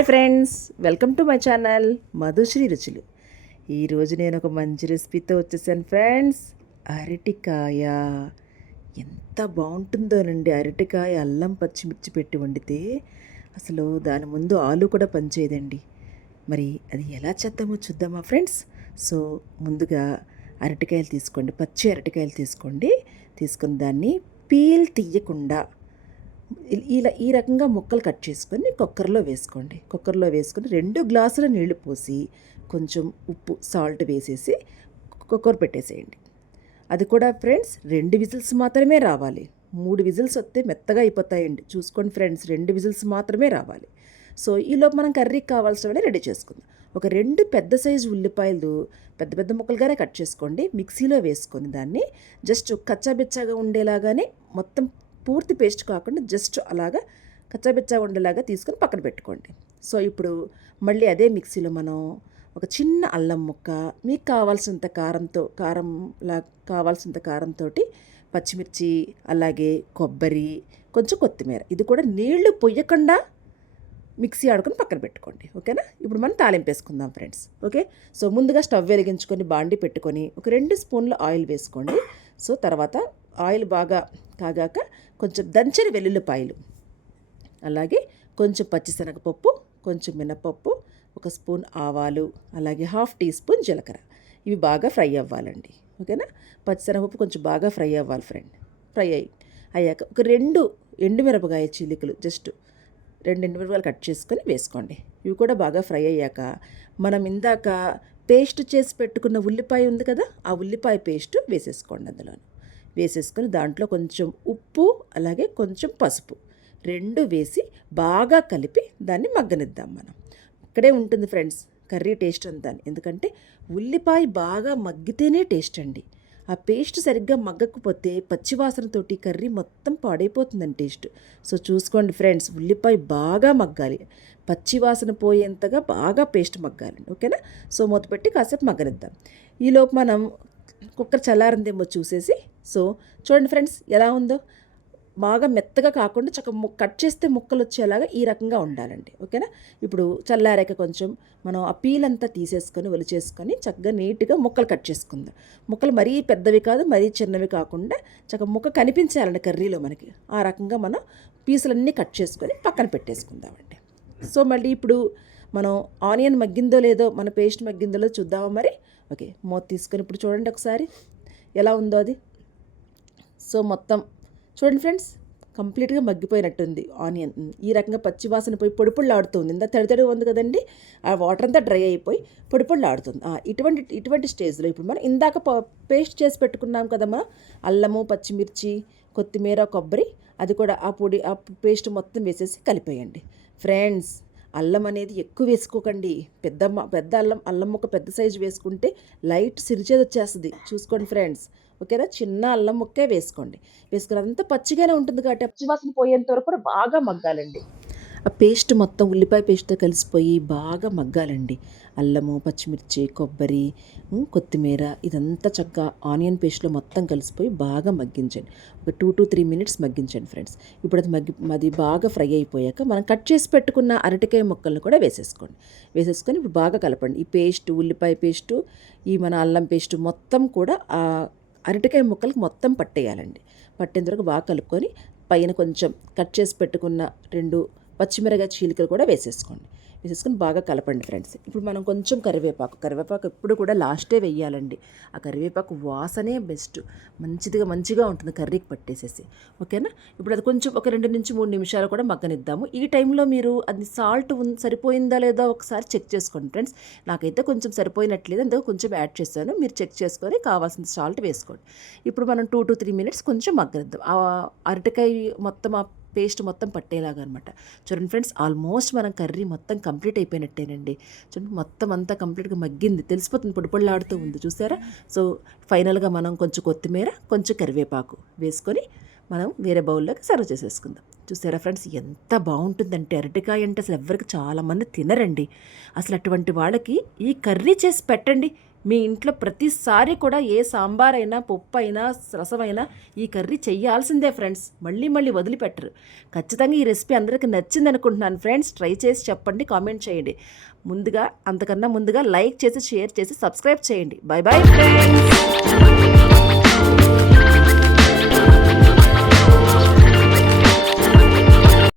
Hi friends welcome to my channel Madhushri రుచులు. ఈరోజు నేను ఒక మంచి రెసిపీతో వచ్చేసాను ఫ్రెండ్స్ అరటికాయ. ఎంత బాగుంటుందోనండి అరటికాయ అల్లం పచ్చిమిర్చి పెట్టి వండితే. అసలు దాని ముందు ఆలు కూడా పనిచేయదండి. మరి అది ఎలా చేద్దామో చూద్దామా ఫ్రెండ్స్? సో ముందుగా అరటికాయలు తీసుకోండి పచ్చి అరటికాయలు తీసుకోండి. తీసుకుని దాన్ని పీల్ తీయకుండా ఇలా ఈ రకంగా ముక్కలు కట్ చేసుకొని కుక్కర్లో వేసుకోండి. కుక్కర్లో వేసుకొని రెండు గ్లాసుల నీళ్ళు పోసి కొంచెం ఉప్పు సాల్ట్ వేసేసి కుక్కర్ పెట్టేసేయండి. అది కూడా ఫ్రెండ్స్ రెండు విజిల్స్ మాత్రమే రావాలి. మూడు విజిల్స్ వస్తే మెత్తగా అయిపోతాయండి. చూసుకోండి ఫ్రెండ్స్ రెండు విజిల్స్ మాత్రమే రావాలి. సో ఈలోపు మనం కర్రీకి కావాల్సినవన్నీ రెడీ చేసుకుందాం. ఒక రెండు పెద్ద సైజు ఉల్లిపాయలు పెద్ద పెద్ద ముక్కలుగానే కట్ చేసుకోండి. మిక్సీలో వేసుకొని దాన్ని జస్ట్ కచ్చాబిచ్చాగా ఉండేలాగానే మొత్తం పూర్తి పేస్ట్ కాకుండా జస్ట్ అలాగా కచ్చాబెచ్చా ఉండేలాగా తీసుకొని పక్కన పెట్టుకోండి. సో ఇప్పుడు మళ్ళీ అదే మిక్సీలో మనం ఒక చిన్న అల్లం ముక్క మీకు కావాల్సినంత కారంతో కారంలా కావాల్సినంత కారంతో పచ్చిమిర్చి అలాగే కొబ్బరి కొంచెం కొత్తిమీర. ఇది కూడా నీళ్ళు పొయ్యకుండా మిక్సీ ఆడుకొని పక్కన పెట్టుకోండి. ఓకేనా? ఇప్పుడు మనం తాలింపు వేసుకుందాం ఫ్రెండ్స్. ఓకే? సో ముందుగా స్టవ్ వెలిగించుకొని బాండి పెట్టుకొని ఒక రెండు స్పూన్ల ఆయిల్ వేసుకోండి. సో తర్వాత ఆయిల్ బాగా కాగాక కొంచెం దంచని వెల్లుల్లిపాయలు. అలాగే కొంచెం పచ్చిశనగపప్పు కొంచెం మినపప్పు ఒక స్పూన్ ఆవాలు అలాగే హాఫ్ టీ స్పూన్ జీలకర్ర. ఇవి బాగా ఫ్రై అవ్వాలండి. ఓకేనా? పచ్చిశనగపప్పు కొంచెం బాగా ఫ్రై అవ్వాలి ఫ్రెండ్. ఫ్రై అయ్యి అయ్యాక ఒక రెండు ఎండుమిరపకాయ చిలికలు జస్ట్ రెండు ఎండుమిరపకాయలు కట్ చేసుకొని వేసుకోండి. ఇవి కూడా బాగా ఫ్రై అయ్యాక మనం ఇందాక పేస్ట్ చేసి పెట్టుకున్న ఉల్లిపాయ ఉంది కదా ఆ ఉల్లిపాయ పేస్ట్ వేసేసుకోండి అందులో వేసేసుకొని దాంట్లో కొంచెం ఉప్పు అలాగే కొంచెం పసుపు రెండు వేసి బాగా కలిపి దాన్ని మగ్గనిద్దాం మనం. ఇక్కడే ఉంటుంది ఫ్రెండ్స్ కర్రీ టేస్ట్ అంతా. ఎందుకంటే ఉల్లిపాయ బాగా మగ్గితేనే టేస్ట్ అండి. ఆ పేస్ట్ సరిగ్గా మగ్గకపోతే పచ్చివాసనతోటి కర్రీ మొత్తం పాడైపోతుందండి టేస్ట్. సో చూసుకోండి ఫ్రెండ్స్ ఉల్లిపాయ బాగా మగ్గాలి. పచ్చివాసన పోయేంతగా బాగా పేస్ట్ మగ్గాలండి ఓకేనా? సో మూతపెట్టి కాసేపు మగ్గనిద్దాం. ఈలోపు మనం కుక్కర్ చల్లారిందేమో చూసేసి సో చూడండి ఫ్రెండ్స్ ఎలా ఉందో. బాగా మెత్తగా కాకుండా చక్క ము కట్ చేస్తే ముక్కలు వచ్చేలాగా ఈ రకంగా ఉండాలండి. ఓకేనా? ఇప్పుడు చల్లారాక కొంచెం మనం ఆ పీల్ అంతా తీసేసుకొని ఒలిచేసుకొని చక్కగా నీట్గా ముక్కలు కట్ చేసుకుందాం. ముక్కలు మరీ పెద్దవి కాదు మరీ చిన్నవి కాకుండా చక్క ముక్క కనిపించాలండి కర్రీలో మనకి. ఆ రకంగా మనం పీసులన్నీ కట్ చేసుకొని పక్కన పెట్టేసుకుందామండి. సో మళ్ళీ ఇప్పుడు మనం ఆనియన్ మగ్గిందో లేదో మన పేస్ట్ మగ్గిందో లేదో చూద్దామా మరి? ఓకే మూత తీసుకొని ఇప్పుడు చూడండి ఒకసారి. ఎలా ఉందో అది? సో మొత్తం చూడండి ఫ్రెండ్స్ కంప్లీట్గా మగ్గిపోయినట్టుంది ఆనియన్. ఈ రకంగా పచ్చి వాసన పోయి పొడి ఆడుతుంది. ఇంత తడి తడి ఉంది కదండి ఆ వాటర్ అంతా డ్రై అయిపోయి పొడి ఆడుతుంది. ఇటువంటి ఇటువంటి స్టేజ్లో ఇప్పుడు మనం ఇందాక పేస్ట్ చేసి పెట్టుకున్నాం కదమ్మ అల్లము పచ్చిమిర్చి కొత్తిమీర కొబ్బరి అది కూడా ఆ పొడి ఆ పేస్ట్ మొత్తం వేసేసి కలిపేయండి. ఫ్రెండ్స్ అల్లం అనేది ఎక్కువ వేసుకోకండి. పెద్ద పెద్ద అల్లం అల్లం ఒక పెద్ద సైజు వేసుకుంటే లైట్ సిరిచేది వచ్చేస్తుంది. చూసుకోండి ఫ్రెండ్స్ ఓకేనా చిన్న అల్లం ముక్కే వేసుకోండి. వేసుకుని అదంతా పచ్చిగానే ఉంటుంది కాబట్టి పచ్చివాసన పోయేంత వరకు కూడా బాగా మగ్గాలండి. ఆ పేస్ట్ మొత్తం ఉల్లిపాయ పేస్ట్తో కలిసిపోయి బాగా మగ్గాలండి. అల్లము పచ్చిమిర్చి కొబ్బరి కొత్తిమీర ఇదంతా చక్కగా ఆనియన్ పేస్ట్లో మొత్తం కలిసిపోయి బాగా మగ్గించండి. ఒక టూ టు త్రీ మినిట్స్ మగ్గించండి ఫ్రెండ్స్. ఇప్పుడు అది మగ్గి అది బాగా ఫ్రై అయిపోయాక మనం కట్ చేసి పెట్టుకున్న అరటికాయ ముక్కలను కూడా వేసేసుకోండి. వేసేసుకొని ఇప్పుడు బాగా కలపండి. ఈ పేస్ట్ ఉల్లిపాయ పేస్టు ఈ మన అల్లం పేస్ట్ మొత్తం కూడా ఆ అరటికాయ ముక్కలకు మొత్తం పట్టేయాలండి. పట్టేంత వరకు బాగా కలుపుకొని పైన కొంచెం కట్ చేసి పెట్టుకున్న రెండు పచ్చిమిరగా చీలికలు కూడా వేసేసుకోండి. వేసేసుకుని బాగా కలపండి ఫ్రెండ్స్. ఇప్పుడు మనం కొంచెం కరివేపాకు కరివేపాకు ఎప్పుడు కూడా లాస్టే వెయ్యాలండి. ఆ కరివేపాకు వాసనే బెస్ట్. మంచిదిగా మంచిగా ఉంటుంది కర్రీకి పట్టేసేసి. ఓకేనా? ఇప్పుడు అది కొంచెం ఒక రెండు నుంచి మూడు నిమిషాలు కూడా మగ్గనిద్దాము. ఈ టైంలో మీరు అది సాల్ట్ ఉన్ సరిపోయిందా లేదా ఒకసారి చెక్ చేసుకోండి ఫ్రెండ్స్. నాకైతే కొంచెం సరిపోయినట్లేదు. అందుకే కొంచెం యాడ్ చేస్తాను మీరు చెక్ చేసుకొని కావాల్సిన సాల్ట్ వేసుకోండి. ఇప్పుడు మనం టూ టు త్రీ మినిట్స్ కొంచెం మగ్గనిద్దాం. అరటికాయ మొత్తం ఆ పేస్ట్ మొత్తం పట్టేలాగా అనమాట చూడండి ఫ్రెండ్స్ ఆల్మోస్ట్ మనం కర్రీ మొత్తం కంప్లీట్ అయిపోయినట్టేనండి. చూడండి మొత్తం అంతా కంప్లీట్గా మగ్గింది. తెలిసిపోతుంది పొడిపొడిలాడుతూ ఉంది. చూసారా? సో ఫైనల్గా మనం కొంచెం కొత్తిమీర కొంచెం కరివేపాకు వేసుకొని మనం వేరే బౌల్లోకి సర్వ్ చేసేసుకుందాం. చూసారా ఫ్రెండ్స్ ఎంత బాగుంటుందంటే అరటికాయ అంటే అసలు ఎవరికి చాలామంది తినరండి. అసలు అటువంటి వాళ్ళకి ఈ కర్రీ చేసి పెట్టండి. మీ ఇంట్లో ప్రతిసారి కూడా ఏ సాంబార్ అయినా పప్పు అయినా రసమైనా ఈ కర్రీ చెయ్యాల్సిందే ఫ్రెండ్స్. మళ్ళీ మళ్ళీ వదిలిపెట్టరు. ఖచ్చితంగా ఈ రెసిపీ అందరికీ నచ్చింది అనుకుంటున్నాను ఫ్రెండ్స్. ట్రై చేసి చెప్పండి కామెంట్ చేయండి. ముందుగా అంతకన్నా ముందుగా లైక్ చేసి షేర్ చేసి సబ్స్క్రైబ్ చేయండి. Bye bye friends.